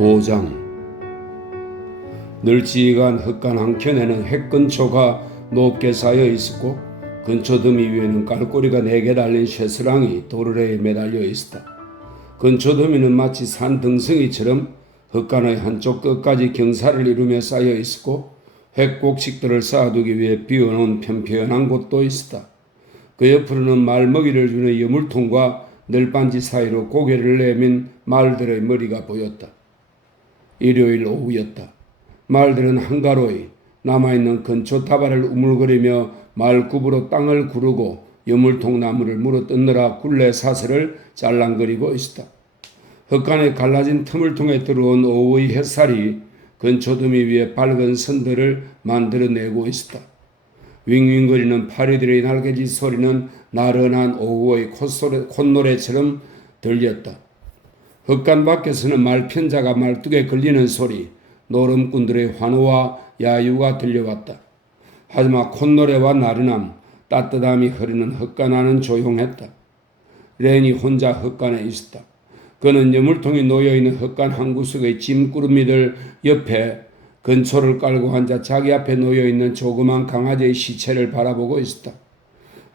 5장. 널찍한 흙간 한켠에는 햇근초가 높게 쌓여 있었고 근초 더미 위에는 깔꼬리가 4개 달린 쇠스랑이 도르래에 매달려 있었다. 근초 더미는 마치 산 등성이처럼 흙간의 한쪽 끝까지 경사를 이루며 쌓여 있었고 획곡식들을 쌓아두기 위해 비워놓은 편편한 곳도 있었다. 그 옆으로는 말 먹이를 주는 여물통과 널빤지 사이로 고개를 내민 말들의 머리가 보였다. 일요일 오후였다. 말들은 한가로이 남아있는 근초 다발을 우물거리며 말굽으로 땅을 구르고 여물통 나무를 물어 뜯느라 굴레 사슬을 잘랑거리고 있었다. 흙간에 갈라진 틈을 통해 들어온 오후의 햇살이 근초 더미 위에 밝은 선들을 만들어내고 있었다. 윙윙거리는 파리들의 날개짓 소리는 나른한 오후의 콧노래처럼 들렸다. 흙간 밖에서는 말편자가 말뚝에 걸리는 소리, 노름꾼들의 환호와 야유가 들려왔다. 하지만 콧노래와 나른함, 따뜻함이 흐르는 흙간 안은 조용했다. 렌이 혼자 흙간에 있었다. 그는 여물통이 놓여있는 흙간 한 구석의 짐꾸러미들 옆에 근초를 깔고 앉아 자기 앞에 놓여있는 조그만 강아지의 시체를 바라보고 있었다.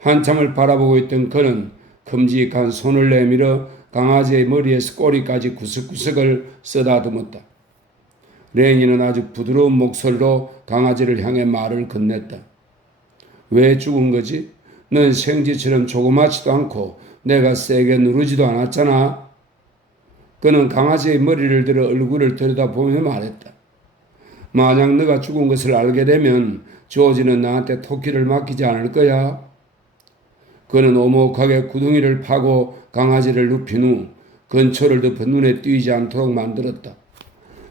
한참을 바라보고 있던 그는 큼직한 손을 내밀어 강아지의 머리에서 꼬리까지 구석구석을 쓰다듬었다. 렌이는 아주 부드러운 목소리로 강아지를 향해 말을 건넸다. 왜 죽은 거지? 넌 생쥐처럼 조그맣지도 않고 내가 세게 누르지도 않았잖아. 그는 강아지의 머리를 들어 얼굴을 들여다보며 말했다. 만약 너가 죽은 것을 알게 되면 조지는 나한테 토끼를 맡기지 않을 거야. 그는 오목하게 구덩이를 파고 강아지를 눕힌 후 근초를 덮어 눈에 띄지 않도록 만들었다.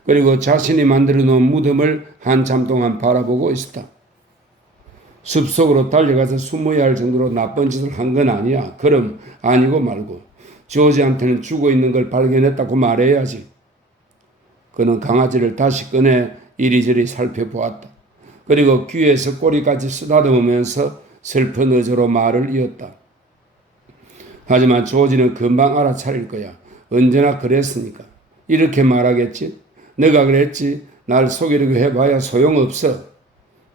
그리고 자신이 만들어 놓은 무덤을 한참 동안 바라보고 있었다. 숲속으로 달려가서 숨어야 할 정도로 나쁜 짓을 한 건 아니야. 그럼 아니고 말고 조지한테는 죽어 있는 걸 발견했다고 말해야지. 그는 강아지를 다시 꺼내 이리저리 살펴보았다. 그리고 귀에서 꼬리까지 쓰다듬으면서 슬픈 어조로 말을 이었다. 하지만 조지는 금방 알아차릴 거야. 언제나 그랬으니까. 이렇게 말하겠지. 내가 그랬지. 날 속이려고 해봐야 소용없어.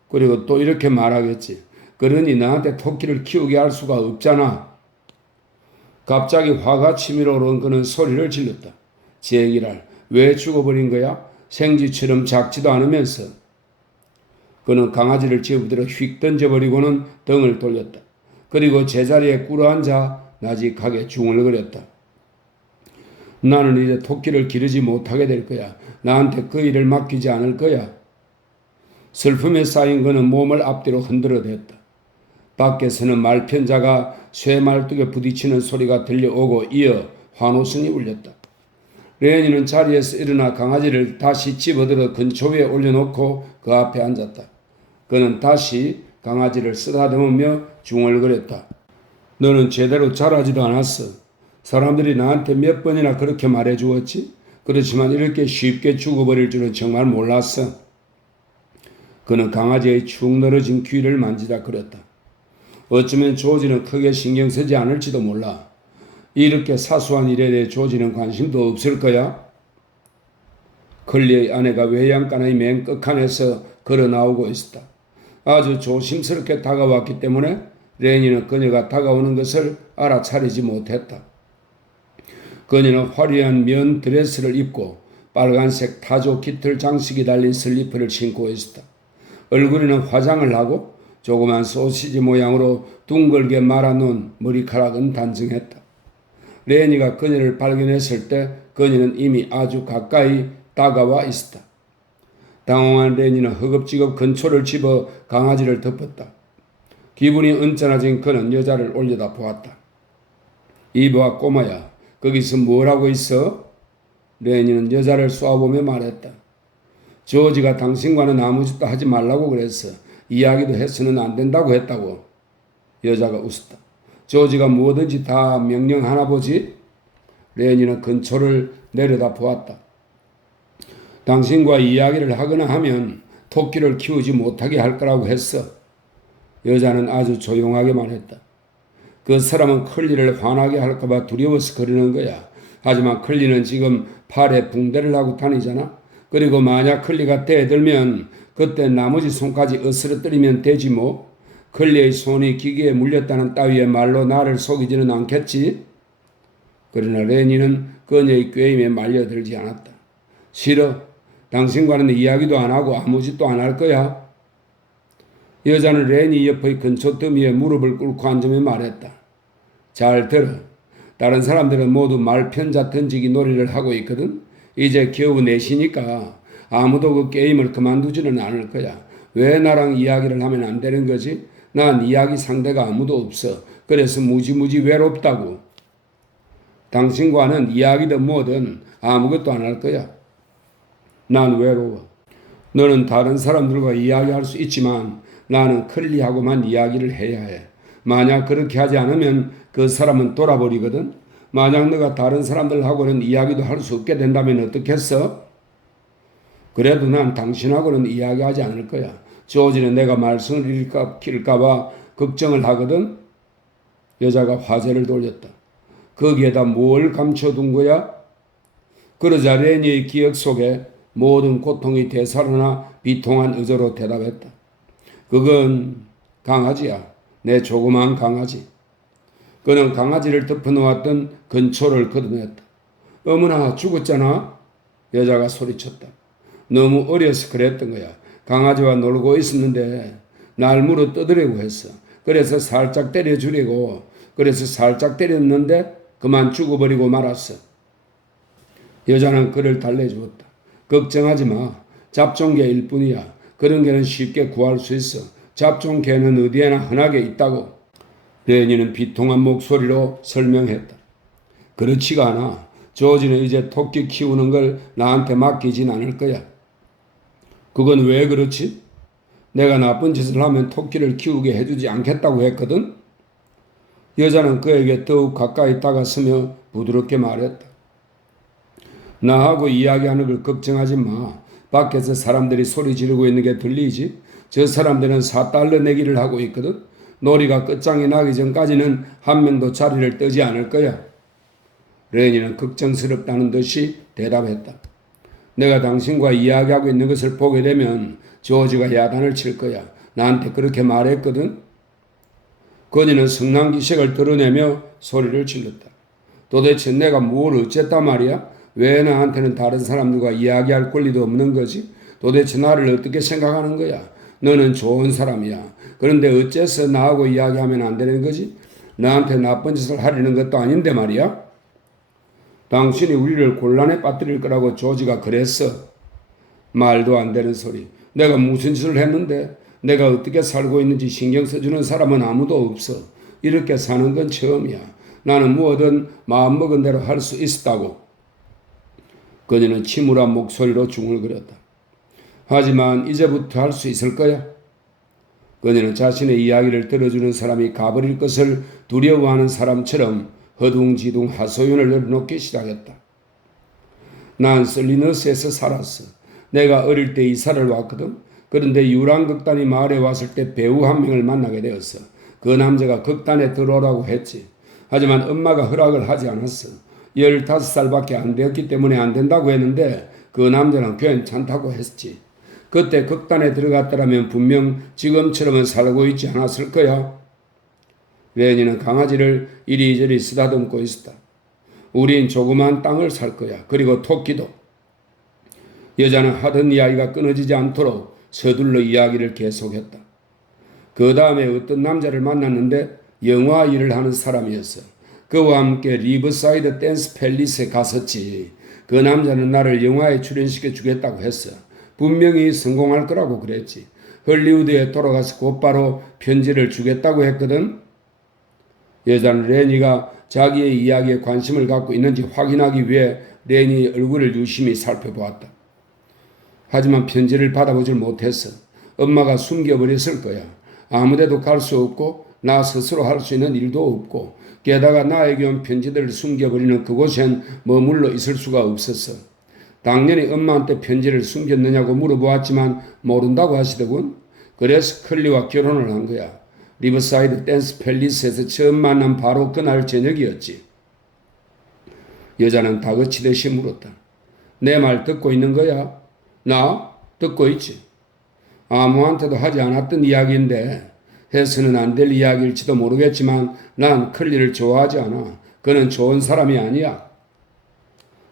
그리고 또 이렇게 말하겠지. 그러니 나한테 토끼를 키우게 할 수가 없잖아. 갑자기 화가 치밀어 오른 그는 소리를 질렀다. 제기랄, 왜 죽어버린 거야? 생쥐처럼 작지도 않으면서. 그는 강아지를 집어들어 휙 던져버리고는 등을 돌렸다. 그리고 제자리에 꿇어앉아 나직하게 중얼거렸다. 나는 이제 토끼를 기르지 못하게 될 거야. 나한테 그 일을 맡기지 않을 거야. 슬픔에 쌓인 그는 몸을 앞뒤로 흔들어댔다. 밖에서는 말편자가 쇠말뚝에 부딪히는 소리가 들려오고 이어 환호성이 울렸다. 레니는 자리에서 일어나 강아지를 다시 집어들어 근초 위에 올려놓고 그 앞에 앉았다. 그는 다시 강아지를 쓰다듬으며 중얼거렸다. 너는 제대로 자라지도 않았어. 사람들이 나한테 몇 번이나 그렇게 말해주었지. 그렇지만 이렇게 쉽게 죽어버릴 줄은 정말 몰랐어. 그는 강아지의 축 늘어진 귀를 만지다 그랬다. 어쩌면 조지는 크게 신경 쓰지 않을지도 몰라. 이렇게 사소한 일에 대해 조지는 관심도 없을 거야. 클리의 아내가 외양간의 맨 끝칸에서 걸어 나오고 있었다. 아주 조심스럽게 다가왔기 때문에 레니는 그녀가 다가오는 것을 알아차리지 못했다. 그녀는 화려한 면 드레스를 입고 빨간색 타조 깃털 장식이 달린 슬리퍼를 신고 있었다. 얼굴에는 화장을 하고 조그만 소시지 모양으로 둥글게 말아놓은 머리카락은 단정했다. 레니가 그녀를 발견했을 때 그녀는 이미 아주 가까이 다가와 있었다. 당황한 레니는 허겁지겁 근초를 집어 강아지를 덮었다. 기분이 언짢아진 그는 여자를 올려다 보았다. 이봐 꼬마야, 거기서 뭘 하고 있어? 레니는 여자를 쏘아보며 말했다. 조지가 당신과는 아무 짓도 하지 말라고 그랬어. 이야기도 해서는 안 된다고 했다고. 여자가 웃었다. 조지가 뭐든지 다 명령하나 보지? 레니는 근초를 내려다 보았다. 당신과 이야기를 하거나 하면 토끼를 키우지 못하게 할 거라고 했어. 여자는 아주 조용하게 말했다. 그 사람은 클리를 화나게 할까봐 두려워서 그러는 거야. 하지만 클리는 지금 팔에 붕대를 하고 다니잖아. 그리고 만약 클리가 대들면 그때 나머지 손까지 으스러뜨리면 되지 뭐. 클리의 손이 기계에 물렸다는 따위의 말로 나를 속이지는 않겠지. 그러나 레니는 그녀의 꾀임에 말려들지 않았다. 싫어. 당신과는 이야기도 안 하고 아무 짓도 안 할 거야. 여자는 레니 옆의 근처 더미에 무릎을 꿇고 앉으며 말했다. 잘 들어. 다른 사람들은 모두 말편자 던지기 놀이를 하고 있거든. 이제 겨우 내시니까 아무도 그 게임을 그만두지는 않을 거야. 왜 나랑 이야기를 하면 안 되는 거지? 난 이야기 상대가 아무도 없어. 그래서 무지무지 외롭다고. 당신과는 이야기든 뭐든 아무것도 안 할 거야. 난 외로워. 너는 다른 사람들과 이야기할 수 있지만 나는 클리하고만 이야기를 해야 해. 만약 그렇게 하지 않으면 그 사람은 돌아버리거든. 만약 너가 다른 사람들하고는 이야기도 할 수 없게 된다면 어떻겠어? 그래도 난 당신하고는 이야기하지 않을 거야. 조지는 내가 말썽을 일으킬까봐 걱정을 하거든. 여자가 화제를 돌렸다. 거기에다 뭘 감춰둔 거야? 그러자 레니의 기억 속에 모든 고통이 되살아나 비통한 의조로 대답했다. 그건 강아지야. 내 조그만 강아지. 그는 강아지를 덮어놓았던 근초를 걷어냈다. 어머나 죽었잖아. 여자가 소리쳤다. 너무 어려서 그랬던 거야. 강아지와 놀고 있었는데 날 물어 뜯으려고 했어. 그래서 살짝 때려주려고. 그래서 살짝 때렸는데 그만 죽어버리고 말았어. 여자는 그를 달래주었다. 걱정하지 마. 잡종개일 뿐이야. 그런 개는 쉽게 구할 수 있어. 잡종개는 어디에나 흔하게 있다고. 레니는 비통한 목소리로 설명했다. 그렇지가 않아. 조지는 이제 토끼 키우는 걸 나한테 맡기진 않을 거야. 그건 왜 그렇지? 내가 나쁜 짓을 하면 토끼를 키우게 해주지 않겠다고 했거든? 여자는 그에게 더욱 가까이 다가서며 부드럽게 말했다. 나하고 이야기하는 걸 걱정하지 마. 밖에서 사람들이 소리 지르고 있는 게 들리지? 저 사람들은 4달러 내기를 하고 있거든? 놀이가 끝장이 나기 전까지는 한 명도 자리를 뜨지 않을 거야. 레니는 걱정스럽다는 듯이 대답했다. 내가 당신과 이야기하고 있는 것을 보게 되면 조지가 야단을 칠 거야. 나한테 그렇게 말했거든. 그녀는 성난기색을 드러내며 소리를 질렀다. 도대체 내가 뭘 어쨌단 말이야? 왜 나한테는 다른 사람들과 이야기할 권리도 없는 거지? 도대체 나를 어떻게 생각하는 거야? 너는 좋은 사람이야. 그런데 어째서 나하고 이야기하면 안 되는 거지? 나한테 나쁜 짓을 하려는 것도 아닌데 말이야? 당신이 우리를 곤란에 빠뜨릴 거라고 조지가 그랬어. 말도 안 되는 소리. 내가 무슨 짓을 했는데? 내가 어떻게 살고 있는지 신경 써주는 사람은 아무도 없어. 이렇게 사는 건 처음이야. 나는 뭐든 마음먹은 대로 할 수 있었다고. 그녀는 침울한 목소리로 중얼거렸다. 하지만 이제부터 할 수 있을 거야. 그녀는 자신의 이야기를 들어주는 사람이 가버릴 것을 두려워하는 사람처럼 허둥지둥 하소연을 내려놓기 시작했다. 난 설리너스에서 살았어. 내가 어릴 때 이사를 왔거든. 그런데 유랑극단이 마을에 왔을 때 배우 한 명을 만나게 되었어. 그 남자가 극단에 들어오라고 했지. 하지만 엄마가 허락을 하지 않았어. 15살밖에 안 되었기 때문에 안 된다고 했는데 그 남자는 괜찮다고 했지. 그때 극단에 들어갔더라면 분명 지금처럼은 살고 있지 않았을 거야. 레니는 강아지를 이리저리 쓰다듬고 있었다. 우린 조그만 땅을 살 거야. 그리고 토끼도. 여자는 하던 이야기가 끊어지지 않도록 서둘러 이야기를 계속했다. 그 다음에 어떤 남자를 만났는데 영화 일을 하는 사람이었어. 그와 함께 리버사이드 댄스 팰리스에 갔었지. 그 남자는 나를 영화에 출연시켜 주겠다고 했어. 분명히 성공할 거라고 그랬지. 헐리우드에 돌아가서 곧바로 편지를 주겠다고 했거든. 여자는 레니가 자기의 이야기에 관심을 갖고 있는지 확인하기 위해 레니의 얼굴을 유심히 살펴보았다. 하지만 편지를 받아보질 못했어. 엄마가 숨겨버렸을 거야. 아무데도 갈 수 없고 나 스스로 할 수 있는 일도 없고 게다가 나에게 온 편지들을 숨겨버리는 그곳엔 머물러 있을 수가 없었어. 당연히 엄마한테 편지를 숨겼느냐고 물어보았지만 모른다고 하시더군. 그래서 클리와 결혼을 한 거야. 리버사이드 댄스 팰리스에서 처음 만난 바로 그날 저녁이었지. 여자는 다그치듯이 물었다. 내 말 듣고 있는 거야? 나? 듣고 있지. 아무한테도 하지 않았던 이야기인데 해서는 안 될 이야기일지도 모르겠지만 난 클리를 좋아하지 않아. 그는 좋은 사람이 아니야.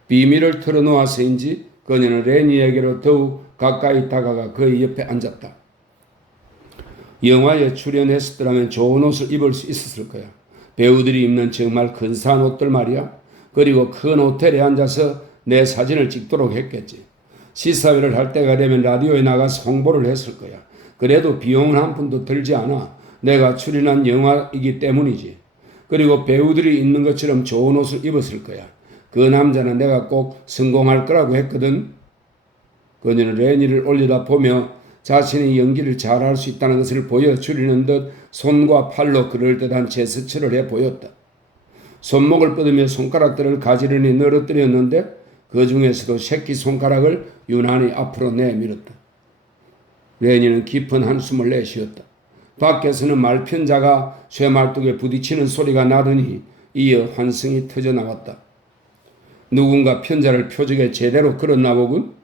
비밀을 털어놓아서인지 그녀는 레니에게로 더욱 가까이 다가가 그의 옆에 앉았다. 영화에 출연했었더라면 좋은 옷을 입을 수 있었을 거야. 배우들이 입는 정말 근사한 옷들 말이야. 그리고 큰 호텔에 앉아서 내 사진을 찍도록 했겠지. 시사회를 할 때가 되면 라디오에 나가서 홍보를 했을 거야. 그래도 비용은 한 푼도 들지 않아. 내가 출연한 영화이기 때문이지. 그리고 배우들이 입는 것처럼 좋은 옷을 입었을 거야. 그 남자는 내가 꼭 성공할 거라고 했거든. 그녀는 레니를 올려다보며 자신이 연기를 잘할 수 있다는 것을 보여주려는 듯 손과 팔로 그럴듯한 제스처를 해 보였다. 손목을 뻗으며 손가락들을 가지런히 늘어뜨렸는데 그 중에서도 새끼손가락을 유난히 앞으로 내밀었다. 레니는 깊은 한숨을 내쉬었다. 밖에서는 말편자가 쇠말뚝에 부딪히는 소리가 나더니 이어 환성이 터져나왔다. 누군가 편자를 표적에 제대로 걸었나 보군.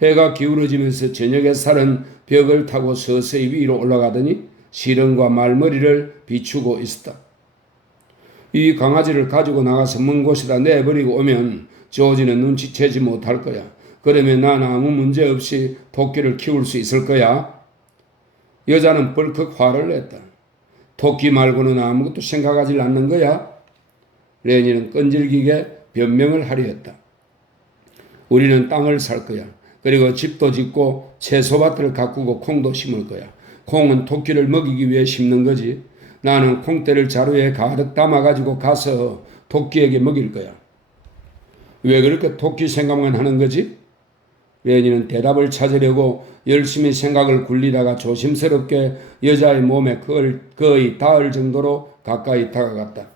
해가 기울어지면서 저녁 햇살은 벽을 타고 서서히 위로 올라가더니 시런과 말머리를 비추고 있었다. 이 강아지를 가지고 나가서 먼 곳에다 내버리고 오면 조지는 눈치채지 못할 거야. 그러면 난 아무 문제 없이 토끼를 키울 수 있을 거야. 여자는 벌컥 화를 냈다. 토끼 말고는 아무것도 생각하지 않는 거야. 레니는 끈질기게 변명을 하려 했다. 우리는 땅을 살 거야. 그리고 집도 짓고 채소밭을 가꾸고 콩도 심을 거야. 콩은 토끼를 먹이기 위해 심는 거지. 나는 콩대를 자루에 가득 담아가지고 가서 토끼에게 먹일 거야. 왜 그렇게 토끼 생각만 하는 거지? 레니는 대답을 찾으려고 열심히 생각을 굴리다가 조심스럽게 여자의 몸에 거의 닿을 정도로 가까이 다가갔다.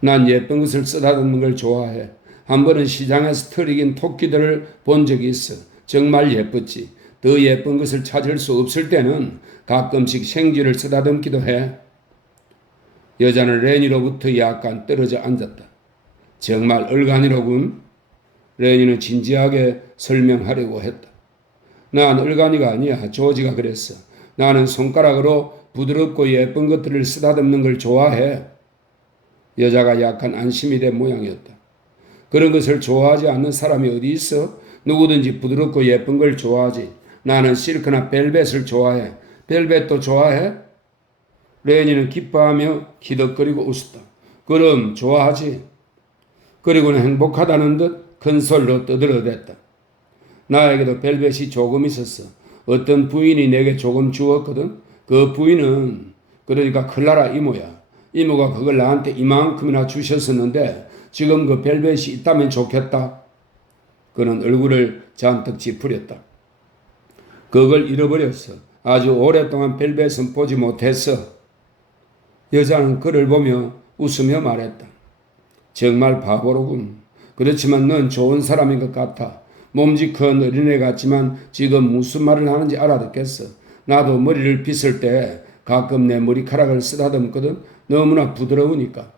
난 예쁜 것을 쓰다듬는 걸 좋아해. 한 번은 시장에서 털이긴 토끼들을 본 적이 있어. 정말 예뻤지. 더 예쁜 것을 찾을 수 없을 때는 가끔씩 생쥐를 쓰다듬기도 해. 여자는 레니로부터 약간 떨어져 앉았다. 정말 얼간이로군. 레니는 진지하게 설명하려고 했다. 난 얼간이가 아니야. 조지가 그랬어. 나는 손가락으로 부드럽고 예쁜 것들을 쓰다듬는 걸 좋아해. 여자가 약간 안심이 된 모양이었다. 그런 것을 좋아하지 않는 사람이 어디 있어? 누구든지 부드럽고 예쁜 걸 좋아하지. 나는 실크나 벨벳을 좋아해. 벨벳도 좋아해? 레니는 기뻐하며 기덕거리고 웃었다. 그럼 좋아하지. 그리고는 행복하다는 듯 큰 소리로 떠들어댔다. 나에게도 벨벳이 조금 있었어. 어떤 부인이 내게 조금 주었거든. 그 부인은 그러니까 클라라 이모야. 이모가 그걸 나한테 이만큼이나 주셨었는데 지금 그 벨벳이 있다면 좋겠다. 그는 얼굴을 잔뜩 찌푸렸다. 그걸 잃어버렸어. 아주 오랫동안 벨벳은 보지 못했어. 여자는 그를 보며 웃으며 말했다. 정말 바보로군. 그렇지만 넌 좋은 사람인 것 같아. 몸집 큰 어린애 같지만 지금 무슨 말을 하는지 알아듣겠어. 나도 머리를 빗을 때 가끔 내 머리카락을 쓰다듬거든. 너무나 부드러우니까.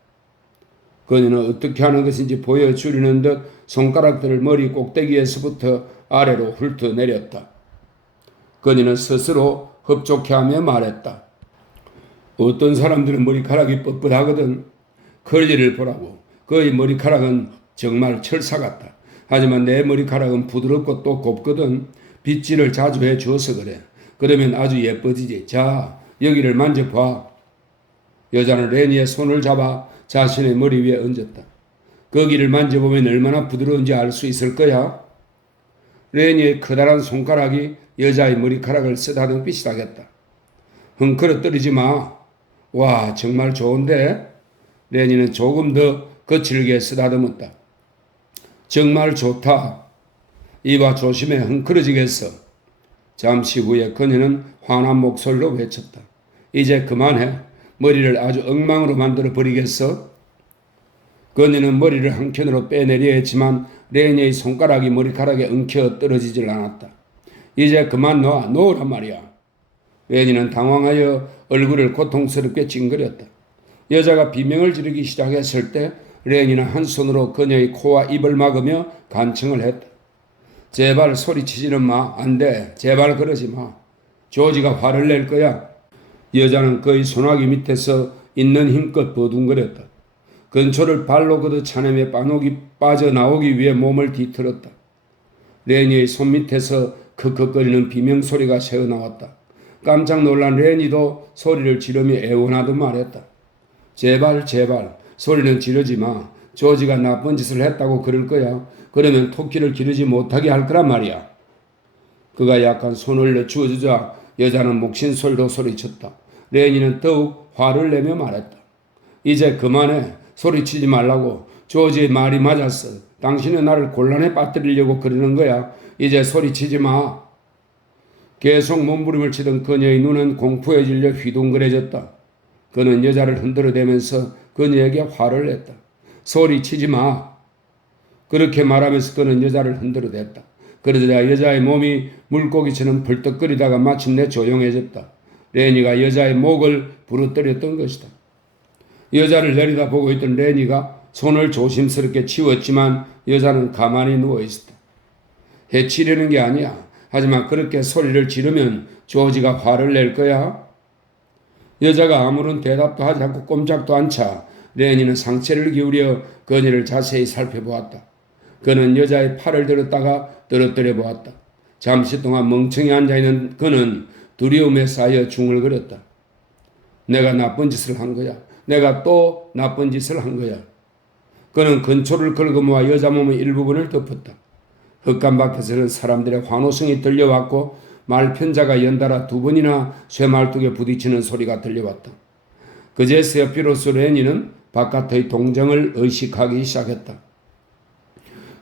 그녀는 어떻게 하는 것인지 보여주려는 듯 손가락들을 머리 꼭대기에서부터 아래로 훑어내렸다. 그녀는 스스로 흡족해하며 말했다. 어떤 사람들은 머리카락이 뻣뻣하거든. curly를 보라고. 그의 머리카락은 정말 철사 같다. 하지만 내 머리카락은 부드럽고 또 곱거든. 빗질을 자주 해 주어서 그래. 그러면 아주 예뻐지지. 자, 여기를 만져봐. 여자는 레니의 손을 잡아 자신의 머리 위에 얹었다. 거기를 만져보면 얼마나 부드러운지 알 수 있을 거야. 레니의 커다란 손가락이 여자의 머리카락을 쓰다듬기 시작했다. 흥크러뜨리지 마. 와, 정말 좋은데? 레니는 조금 더 거칠게 쓰다듬었다. 정말 좋다. 이봐 조심해. 흥크러지겠어. 잠시 후에 그녀는 환한 목소리로 외쳤다. 이제 그만해. 머리를 아주 엉망으로 만들어 버리겠어. 그녀는 머리를 한켠으로 빼내려 했지만 레니의 손가락이 머리카락에 엉켜 떨어지질 않았다. 이제 그만 놓으란 말이야. 레니는 당황하여 얼굴을 고통스럽게 찡그렸다. 여자가 비명을 지르기 시작했을 때 레니는 한 손으로 그녀의 코와 입을 막으며 간청을 했다. 제발 소리치지는 마. 안 돼. 제발 그러지 마. 조지가 화를 낼 거야. 여자는 그의 손아귀 밑에서 있는 힘껏 버둥거렸다. 근초를 발로 걷어 차내며 빠져나오기 위해 몸을 뒤틀었다. 레니의 손밑에서 크크거리는 비명소리가 새어나왔다. 깜짝 놀란 레니도 소리를 지르며 애원하듯 말했다. 제발 소리는 지르지 마. 조지가 나쁜 짓을 했다고 그럴 거야. 그러면 토끼를 기르지 못하게 할 거란 말이야. 그가 약간 손을 내주어주자 여자는 목신소리로 소리쳤다. 레니는 더욱 화를 내며 말했다. 이제 그만해. 소리치지 말라고. 조지의 말이 맞았어. 당신은 나를 곤란에 빠뜨리려고 그러는 거야. 이제 소리치지 마. 계속 몸부림을 치던 그녀의 눈은 공포에 질려 휘둥그레졌다. 그는 여자를 흔들어대면서 그녀에게 화를 냈다. 소리치지 마. 그렇게 말하면서 그는 여자를 흔들어댔다. 그러자 여자의 몸이 물고기처럼 벌떡거리다가 마침내 조용해졌다. 레니가 여자의 목을 부러뜨렸던 것이다. 여자를 내려다보고 있던 레니가 손을 조심스럽게 치웠지만 여자는 가만히 누워있었다. 해치려는 게 아니야. 하지만 그렇게 소리를 지르면 조지가 화를 낼 거야. 여자가 아무런 대답도 하지 않고 꼼짝도 않자 레니는 상체를 기울여 그녀를 자세히 살펴보았다. 그는 여자의 팔을 들었다가 떨어뜨려 보았다. 잠시 동안 멍청히 앉아있는 그는 두려움에 쌓여 중얼거렸다. 내가 나쁜 짓을 한 거야. 내가 또 나쁜 짓을 한 거야. 그는 근초를 긁어 모아 여자 몸의 일부분을 덮었다. 흙간 밖에서는 사람들의 환호성이 들려왔고 말편자가 연달아 두 번이나 쇠말뚝에 부딪히는 소리가 들려왔다. 그제서야 비로소 레니는 바깥의 동정을 의식하기 시작했다.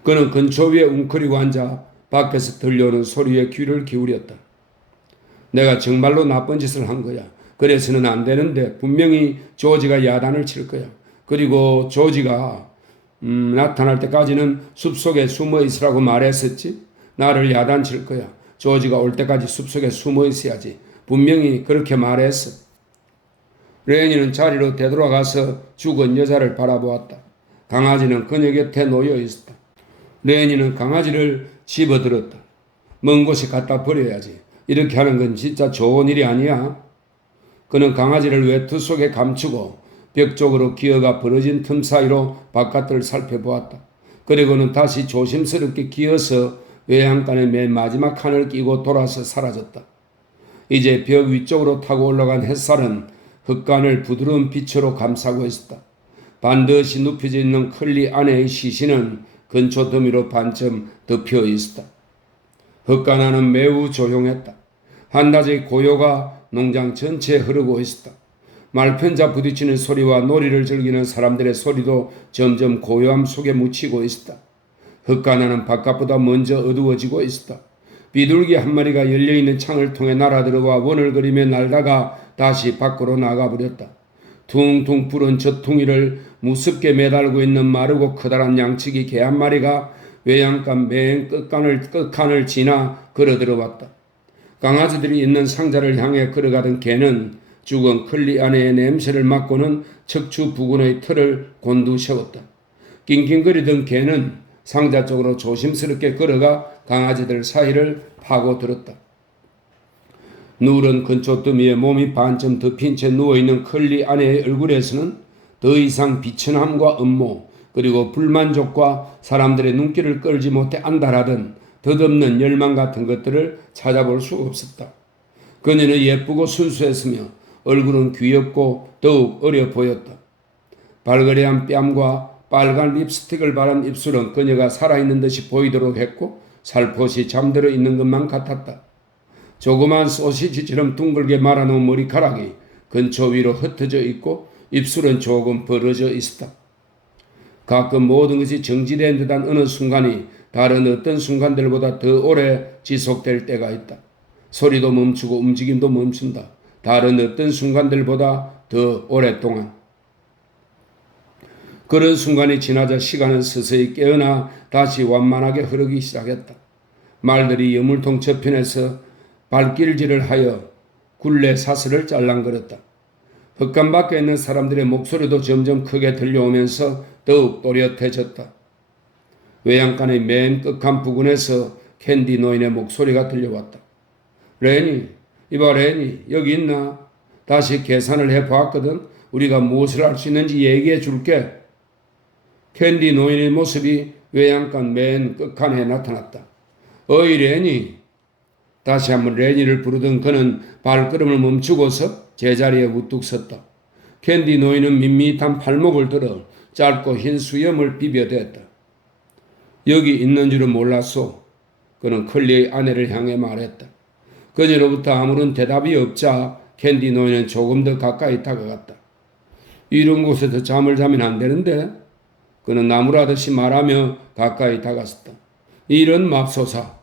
그는 근초 위에 웅크리고 앉아 밖에서 들려오는 소리에 귀를 기울였다. 내가 정말로 나쁜 짓을 한 거야. 그래서는 안 되는데 분명히 조지가 야단을 칠 거야. 그리고 조지가 나타날 때까지는 숲속에 숨어 있으라고 말했었지. 나를 야단칠 거야. 조지가 올 때까지 숲속에 숨어 있어야지. 분명히 그렇게 말했어. 레니는 자리로 되돌아가서 죽은 여자를 바라보았다. 강아지는 그녀 곁에 놓여 있었다. 레니는 강아지를 집어들었다. 먼 곳에 갖다 버려야지. 이렇게 하는 건 진짜 좋은 일이 아니야. 그는 강아지를 외투 속에 감추고 벽 쪽으로 기어가 벌어진 틈 사이로 바깥을 살펴보았다. 그리고는 다시 조심스럽게 기어서 외양간의 맨 마지막 칸을 끼고 돌아서 사라졌다. 이제 벽 위쪽으로 타고 올라간 햇살은 흙간을 부드러운 빛으로 감싸고 있었다. 반드시 눕혀져 있는 클리 안의 시신은 근초 더미로 반쯤 덮여 있었다. 흙간 안은 매우 조용했다. 한낮의 고요가 농장 전체에 흐르고 있었다. 말편자 부딪히는 소리와 놀이를 즐기는 사람들의 소리도 점점 고요함 속에 묻히고 있었다. 흙가나는 바깥보다 먼저 어두워지고 있었다. 비둘기 한 마리가 열려있는 창을 통해 날아들어와 원을 그리며 날다가 다시 밖으로 나가버렸다. 퉁퉁 부른 젖퉁이를 무섭게 매달고 있는 마르고 커다란 양치기 개 한 마리가 외양간 맨 끝칸을 지나 걸어들어왔다. 강아지들이 있는 상자를 향해 걸어가던 개는 죽은 클리 안의 냄새를 맡고는 척추 부근의 털을 곤두세웠다. 낑낑거리던 개는 상자 쪽으로 조심스럽게 걸어가 강아지들 사이를 파고들었다. 누런 근초 더미에 몸이 반쯤 덮인 채 누워있는 클리 아내의 얼굴에서는 더 이상 비천함과 음모 그리고 불만족과 사람들의 눈길을 끌지 못해 안달하던 덧없는 열망 같은 것들을 찾아볼 수 없었다. 그녀는 예쁘고 순수했으며 얼굴은 귀엽고 더욱 어려 보였다. 발그레한 뺨과 빨간 립스틱을 바른 입술은 그녀가 살아있는 듯이 보이도록 했고 살포시 잠들어 있는 것만 같았다. 조그만 소시지처럼 둥글게 말아놓은 머리카락이 근초 위로 흩어져 있고 입술은 조금 벌어져 있었다. 가끔 모든 것이 정지된 듯한 어느 순간이 다른 어떤 순간들보다 더 오래 지속될 때가 있다. 소리도 멈추고 움직임도 멈춘다. 다른 어떤 순간들보다 더 오랫동안. 그런 순간이 지나자 시간은 서서히 깨어나 다시 완만하게 흐르기 시작했다. 말들이 여물통 저편에서 발길질을 하여 굴레 사슬을 짤랑거렸다. 흙간 밖에 있는 사람들의 목소리도 점점 크게 들려오면서 더욱 또렷해졌다. 외양간의 맨 끝한 부근에서 캔디 노인의 목소리가 들려왔다. 레니, 이봐 레니, 여기 있나? 다시 계산을 해보았거든. 우리가 무엇을 할 수 있는지 얘기해 줄게. 캔디 노인의 모습이 외양간 맨 끝칸에 나타났다. 어이 레니. 다시 한번 레니를 부르던 그는 발걸음을 멈추고서 제자리에 우뚝 섰다. 캔디 노인은 밋밋한 팔목을 들어 짧고 흰 수염을 비벼댔다. 여기 있는 줄은 몰랐소. 그는 클리의 아내를 향해 말했다. 그녀로부터 아무런 대답이 없자 캔디 노인은 조금 더 가까이 다가갔다. 이런 곳에서 잠을 자면 안 되는데? 그는 나무라듯이 말하며 가까이 다가섰다. 이런 맙소사.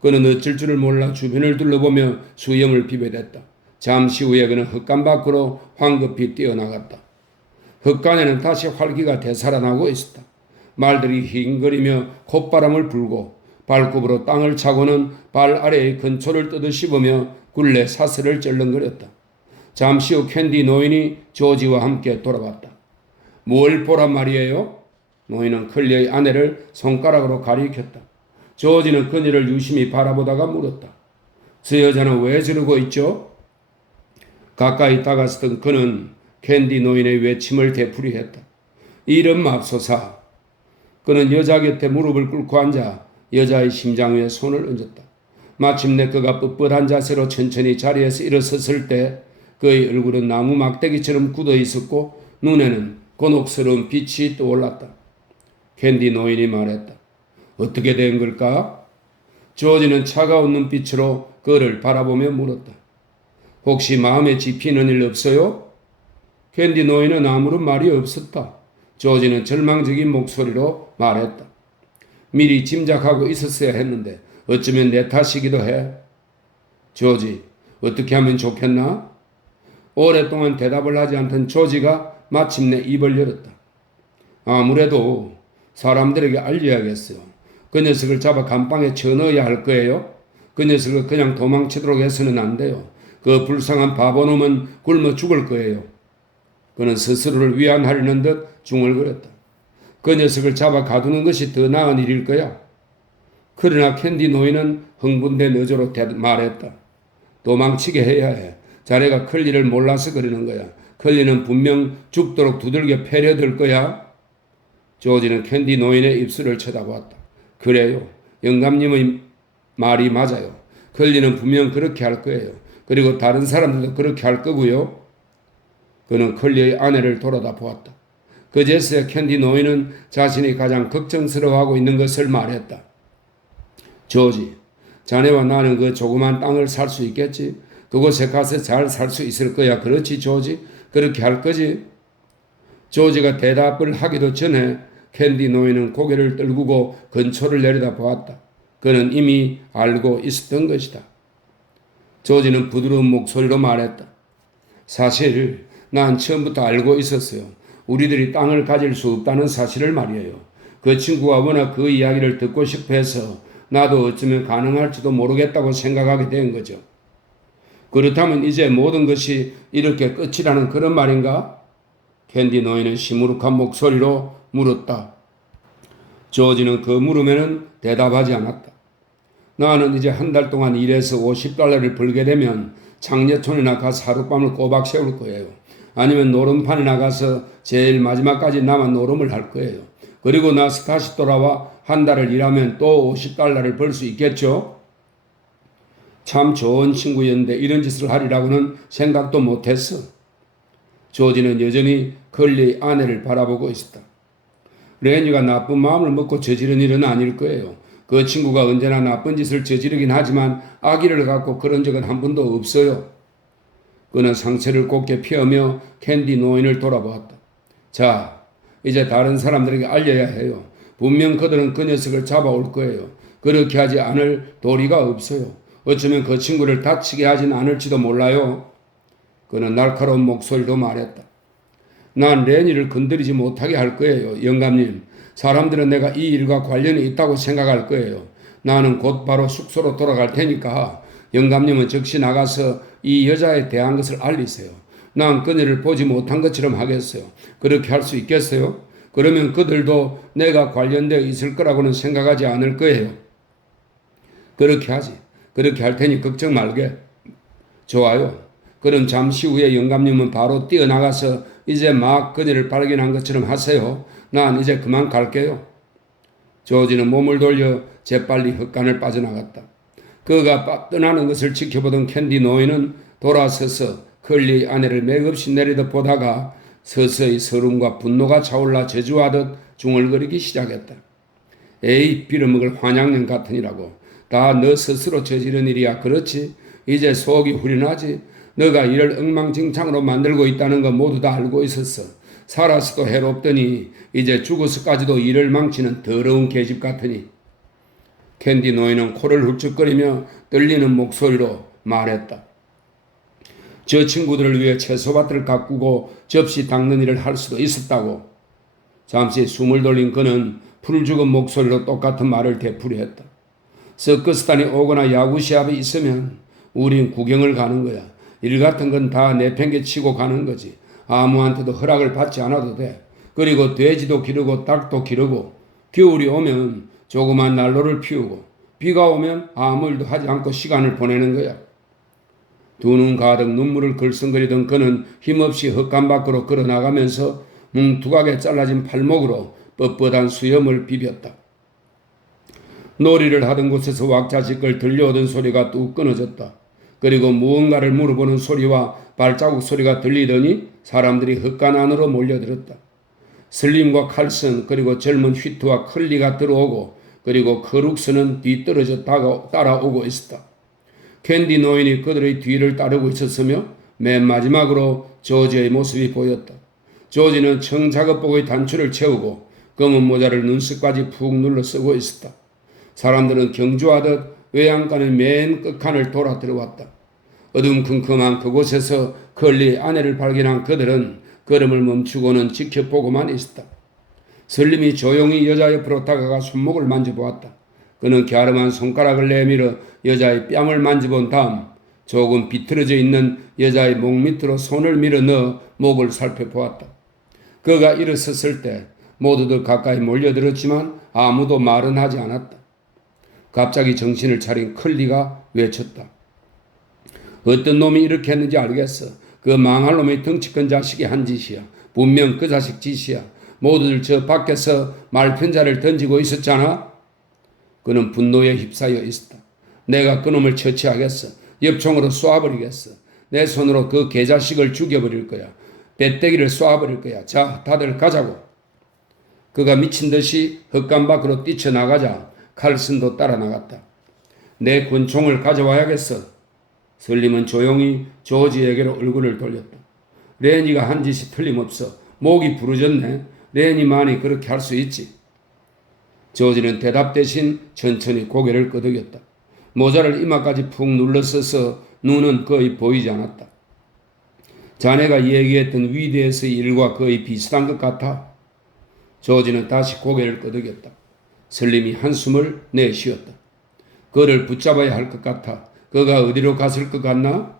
그는 어쩔 줄을 몰라 주변을 둘러보며 수염을 비벼댔다. 잠시 후에 그는 흙간 밖으로 황급히 뛰어나갔다. 흙간에는 다시 활기가 되살아나고 있었다. 말들이 힝거리며 콧바람을 불고 발굽으로 땅을 차고는 발 아래의 근초를 뜯어씹으며 굴레 사슬을 쩔렁거렸다. 잠시 후 캔디 노인이 조지와 함께 돌아왔다. 뭘 보란 말이에요? 노인은 클리의 아내를 손가락으로 가리켰다. 조지는 그녀를 유심히 바라보다가 물었다. 저 여자는 왜 저러고 있죠? 가까이 다가섰던 그는 캔디 노인의 외침을 되풀이했다. 이런 맙소사. 그는 여자 곁에 무릎을 꿇고 앉아 여자의 심장 위에 손을 얹었다. 마침내 그가 뻣뻣한 자세로 천천히 자리에서 일어섰을 때 그의 얼굴은 나무 막대기처럼 굳어 있었고 눈에는 곤혹스러운 빛이 떠올랐다. 캔디 노인이 말했다. 어떻게 된 걸까? 조지는 차가운 눈빛으로 그를 바라보며 물었다. 혹시 마음에 집히는 일 없어요? 캔디 노인은 아무런 말이 없었다. 조지는 절망적인 목소리로 말했다. 미리 짐작하고 있었어야 했는데 어쩌면 내 탓이기도 해. 조지, 어떻게 하면 좋겠나? 오랫동안 대답을 하지 않던 조지가 마침내 입을 열었다. 아무래도 사람들에게 알려야겠어요. 그 녀석을 잡아 감방에 쳐넣어야 할 거예요. 그 녀석을 그냥 도망치도록 해서는 안 돼요. 그 불쌍한 바보놈은 굶어 죽을 거예요. 그는 스스로를 위안하려는 듯 중얼거렸다. 그 녀석을 잡아 가두는 것이 더 나은 일일 거야. 그러나 캔디 노인은 흥분된 어조로 말했다. 도망치게 해야 해. 자네가 클리를 몰라서 그러는 거야. 클리는 분명 죽도록 두들겨 패려들 거야. 조지는 캔디 노인의 입술을 쳐다보았다. 그래요. 영감님의 말이 맞아요. 클리는 분명 그렇게 할 거예요. 그리고 다른 사람들도 그렇게 할 거고요. 그는 클리의 아내를 돌아다 보았다. 그제서야 캔디 노인은 자신이 가장 걱정스러워하고 있는 것을 말했다. 조지, 자네와 나는 그 조그만 땅을 살 수 있겠지? 그곳에 가서 잘 살 수 있을 거야. 그렇지 조지? 그렇게 할 거지? 조지가 대답을 하기도 전에 캔디 노인은 고개를 떨구고 근초를 내려다 보았다. 그는 이미 알고 있었던 것이다. 조지는 부드러운 목소리로 말했다. 사실 난 처음부터 알고 있었어요. 우리들이 땅을 가질 수 없다는 사실을 말이에요. 그 친구가 워낙 그 이야기를 듣고 싶어 해서 나도 어쩌면 가능할지도 모르겠다고 생각하게 된 거죠. 그렇다면 이제 모든 것이 이렇게 끝이라는 그런 말인가? 캔디 노인은 시무룩한 목소리로 물었다. 조지는 그 물음에는 대답하지 않았다. 나는 이제 한 달 동안 일해서 $50를 벌게 되면 장례촌에 가서 하룻밤을 꼬박 세울 거예요. 아니면 노름판에 나가서 제일 마지막까지 남아 노름을 할 거예요. 그리고 나서 다시 돌아와 한 달을 일하면 또 $50를 벌 수 있겠죠? 참 좋은 친구였는데 이런 짓을 하리라고는 생각도 못했어. 조지는 여전히 클리의 아내를 바라보고 있었다. 레니가 나쁜 마음을 먹고 저지른 일은 아닐 거예요. 그 친구가 언제나 나쁜 짓을 저지르긴 하지만 악의를 갖고 그런 적은 한 번도 없어요. 그는 상체를 곧게 펴며 캔디 노인을 돌아보았다. 자, 이제 다른 사람들에게 알려야 해요. 분명 그들은 그 녀석을 잡아올 거예요. 그렇게 하지 않을 도리가 없어요. 어쩌면 그 친구를 다치게 하진 않을지도 몰라요. 그는 날카로운 목소리로 말했다. 난 레니를 건드리지 못하게 할 거예요. 영감님, 사람들은 내가 이 일과 관련이 있다고 생각할 거예요. 나는 곧바로 숙소로 돌아갈 테니까 영감님은 즉시 나가서 이 여자에 대한 것을 알리세요. 난 그녀를 보지 못한 것처럼 하겠어요. 그렇게 할 수 있겠어요? 그러면 그들도 내가 관련되어 있을 거라고는 생각하지 않을 거예요. 그렇게 하지. 그렇게 할 테니 걱정 말게. 좋아요. 그럼 잠시 후에 영감님은 바로 뛰어나가서 이제 막 그녀를 발견한 것처럼 하세요. 난 이제 그만 갈게요. 조지는 몸을 돌려 재빨리 헛간을 빠져나갔다. 그가 떠나는 것을 지켜보던 캔디 노인은 돌아서서 컬리의 아내를 맥없이 내리듯 보다가 서서히 서름과 분노가 차올라 저주하듯 중얼거리기 시작했다. 에이, 빌어먹을 환양년 같으니라고. 다 너 스스로 저지른 일이야. 그렇지? 이제 속이 후련하지? 너가 이를 엉망진창으로 만들고 있다는 거 모두 다 알고 있었어. 살아서도 해롭더니 이제 죽어서까지도 일을 망치는 더러운 계집 같으니. 캔디 노인은 코를 훌쩍거리며 떨리는 목소리로 말했다. 저 친구들을 위해 채소밭을 가꾸고 접시 닦는 일을 할 수도 있었다고. 잠시 숨을 돌린 그는 풀죽은 목소리로 똑같은 말을 되풀이했다. 서커스단이 오거나 야구 시합이 있으면 우린 구경을 가는 거야. 일 같은 건 다 내팽개치고 가는 거지. 아무한테도 허락을 받지 않아도 돼. 그리고 돼지도 기르고 닭도 기르고 겨울이 오면 조그만 난로를 피우고 비가 오면 아무 일도 하지 않고 시간을 보내는 거야. 두 눈 가득 눈물을 글썽거리던 그는 힘없이 헛간 밖으로 걸어나가면서 뭉툭하게 잘라진 팔목으로 뻣뻣한 수염을 비볐다. 놀이를 하던 곳에서 왁자지껄 들려오던 소리가 뚝 끊어졌다. 그리고 무언가를 물어보는 소리와 발자국 소리가 들리더니 사람들이 헛간 안으로 몰려들었다. 슬림과 칼슨 그리고 젊은 휘트와 클리가 들어오고 그리고 커룩스는 뒤떨어져 따라오고 있었다. 캔디 노인이 그들의 뒤를 따르고 있었으며 맨 마지막으로 조지의 모습이 보였다. 조지는 청작업복의 단추를 채우고 검은 모자를 눈썹까지 푹 눌러 쓰고 있었다. 사람들은 경주하듯 외양간의 맨 끝칸을 돌아 들어왔다. 어둠컴컴한 그곳에서 컬리의 아내를 발견한 그들은 걸음을 멈추고는 지켜보고만 있었다. 설림이 조용히 여자 옆으로 다가가 손목을 만져보았다. 그는 갸름한 손가락을 내밀어 여자의 뺨을 만져본 다음 조금 비틀어져 있는 여자의 목 밑으로 손을 밀어 넣어 목을 살펴보았다. 그가 일어섰을 때 모두들 가까이 몰려들었지만 아무도 말은 하지 않았다. 갑자기 정신을 차린 컬리가 외쳤다. 어떤 놈이 이렇게 했는지 알겠어. 그 망할 놈의 덩치큰 자식이 한 짓이야. 분명 그 자식 짓이야. 모두들 저 밖에서 말편자를 던지고 있었잖아. 그는 분노에 휩싸여 있었다. 내가 그놈을 처치하겠어. 엽총으로 쏘아버리겠어. 내 손으로 그 개자식을 죽여버릴 거야. 배때기를 쏘아버릴 거야. 자, 다들 가자고. 그가 미친 듯이 헛간 밖으로 뛰쳐나가자 칼슨도 따라 나갔다. 내 권총을 가져와야겠어. 설림은 조용히 조지에게로 얼굴을 돌렸다. 레니가 한 짓이 틀림없어. 목이 부러졌네. 레니만이 그렇게 할 수 있지. 조지는 대답 대신 천천히 고개를 끄덕였다. 모자를 이마까지 푹 눌러써서 눈은 거의 보이지 않았다. 자네가 얘기했던 위대에서의 일과 거의 비슷한 것 같아. 조지는 다시 고개를 끄덕였다. 설림이 한숨을 내쉬었다. 그를 붙잡아야 할 것 같아. 그가 어디로 갔을 것 같나?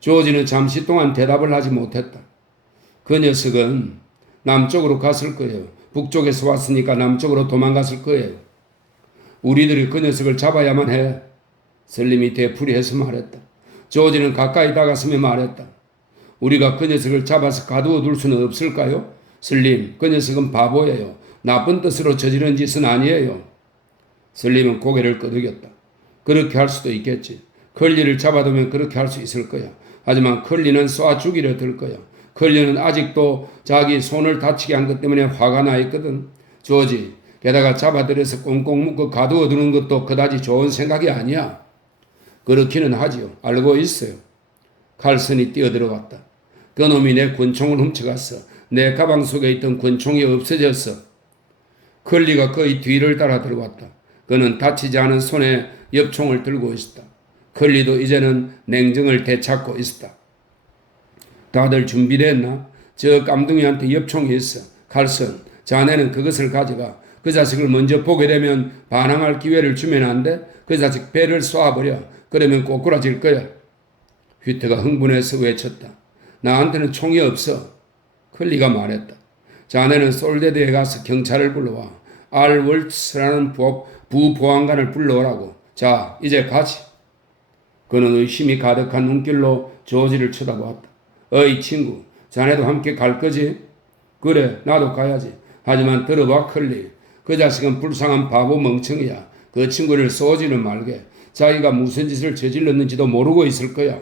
조지는 잠시 동안 대답을 하지 못했다. 그 녀석은 남쪽으로 갔을 거예요. 북쪽에서 왔으니까 남쪽으로 도망갔을 거예요. 우리들이 그 녀석을 잡아야만 해. 설림이 되풀이해서 말했다. 조지는 가까이 다가서며 말했다. 우리가 그 녀석을 잡아서 가두어 둘 수는 없을까요? 설림, 그 녀석은 바보예요. 나쁜 뜻으로 저지른 짓은 아니에요. 설림은 고개를 끄덕였다. 그렇게 할 수도 있겠지. 컬리를 잡아두면 그렇게 할 수 있을 거야. 하지만 컬리는 쏴 죽이려 들 거야. 컬리는 아직도 자기 손을 다치게 한 것 때문에 화가 나 있거든. 조지, 게다가 잡아들여서 꽁꽁 묶어 가두어 두는 것도 그다지 좋은 생각이 아니야. 그렇기는 하지요. 알고 있어요. 칼슨이 뛰어들어왔다. 그놈이 내 권총을 훔쳐갔어. 내 가방 속에 있던 권총이 없어졌어. 컬리가 그의 뒤를 따라 들어왔다. 그는 다치지 않은 손에 엽총을 들고 있었다. 컬리도 이제는 냉정을 되찾고 있었다. 다들 준비됐나? 저 깜둥이한테 엽총이 있어. 칼슨, 자네는 그것을 가져가. 그 자식을 먼저 보게 되면 반항할 기회를 주면 안 돼? 그 자식 배를 쏴버려. 그러면 꼬꾸라질 거야. 휘트가 흥분해서 외쳤다. 나한테는 총이 없어. 컬리가 말했다. 자네는 솔데드에 가서 경찰을 불러와. 알 월츠라는 부보안관을 불러오라고. 자, 이제 가지. 그는 의심이 가득한 눈길로 조지를 쳐다보았다. 어이 친구, 자네도 함께 갈 거지? 그래, 나도 가야지. 하지만 들어봐 클리. 그 자식은 불쌍한 바보 멍청이야. 그 친구를 쏘지는 말게. 자기가 무슨 짓을 저질렀는지도 모르고 있을 거야.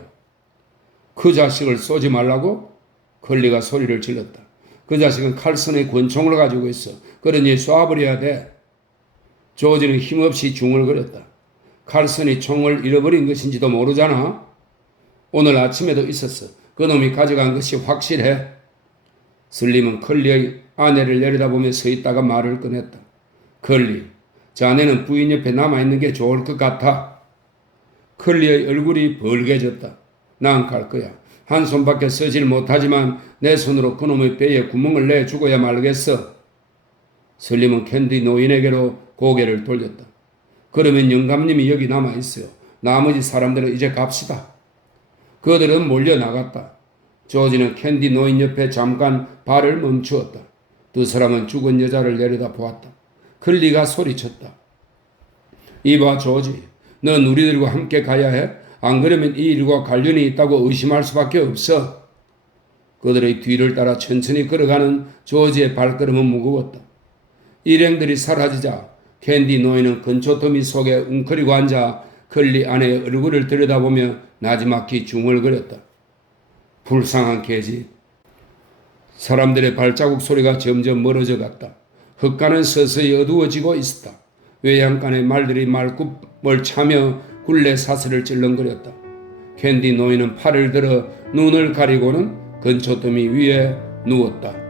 그 자식을 쏘지 말라고? 클리가 소리를 질렀다. 그 자식은 칼슨의 권총을 가지고 있어. 그러니 쏴버려야 돼. 조지는 힘없이 중얼거렸다. 칼슨이 총을 잃어버린 것인지도 모르잖아. 오늘 아침에도 있었어. 그놈이 가져간 것이 확실해. 슬림은 클리의 아내를 내려다보며 서 있다가 말을 꺼냈다. 클리, 자네는 부인 옆에 남아있는 게 좋을 것 같아. 클리의 얼굴이 벌개졌다. 난 갈 거야. 한 손밖에 쓰질 못하지만 내 손으로 그놈의 배에 구멍을 내 죽어야 말겠어. 슬림은 캔디 노인에게로 고개를 돌렸다. 그러면 영감님이 여기 남아있어요. 나머지 사람들은 이제 갑시다. 그들은 몰려나갔다. 조지는 캔디 노인 옆에 잠깐 발을 멈추었다. 두 사람은 죽은 여자를 내려다 보았다. 클리가 소리쳤다. 이봐 조지, 넌 우리들과 함께 가야 해. 안 그러면 이 일과 관련이 있다고 의심할 수밖에 없어. 그들의 뒤를 따라 천천히 걸어가는 조지의 발걸음은 무거웠다. 일행들이 사라지자 캔디 노인은 근처 더미 속에 웅크리고 앉아 클리 아내의 얼굴을 들여다보며 나지막히 중얼거렸다. 불쌍한 계집. 사람들의 발자국 소리가 점점 멀어져 갔다. 흙가는 서서히 어두워지고 있었다. 외양간의 말들이 말굽을 차며 굴레 사슬을 찔렁거렸다. 캔디 노인은 팔을 들어 눈을 가리고는 근처 더미 위에 누웠다.